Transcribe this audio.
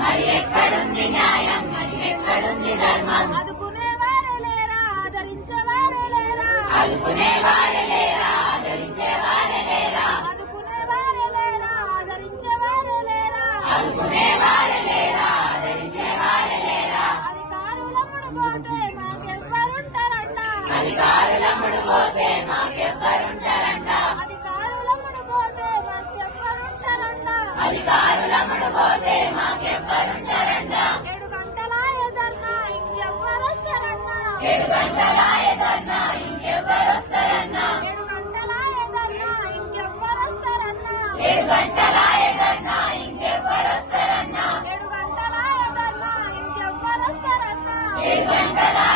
మరి ఎక్కడుంది న్యాయం, మరి ఎక్కడుంది ధర్మం? ఆదుకునేవారే లేరా, ఆదరించేవారే లేరా, ఆదుకునేవారే లేరా, ఆదరించేవారే లేరా, ఆదుకునేవారే లేరా, ఆదరించేవారే లేరా, ఆదుకునేవారే లేరా, ఆదరించేవారే లేరా. అధికారులమ్ముడు పోతే మాకెవ్వరుంటారంట, అధికారులమ్ముడు పోతే మాకెవ్వరుంటారంట, అధికారులమ్ముడు పోతే మాకెవ్వరుంటారంట, అధికారులమ్ముడు పోతే మాకెవ్వరుంటారంట. 7 గంటలాయదన్నా ఇంకెవ్వరొస్తారన్నా, 7 గంటలాయదన్నా ఇంకెవ్వరొస్తారన్నా, 7 గంటలాయదన్నా ఇంకెవ్వరొస్తారన్నా, 7 గంటలాయదన్నా ఇంకెవ్వరొస్తారన్నా, 7 గంటలాయదన్నా ఇంకెవ్వరొస్తారన్నా, 7 గంటలా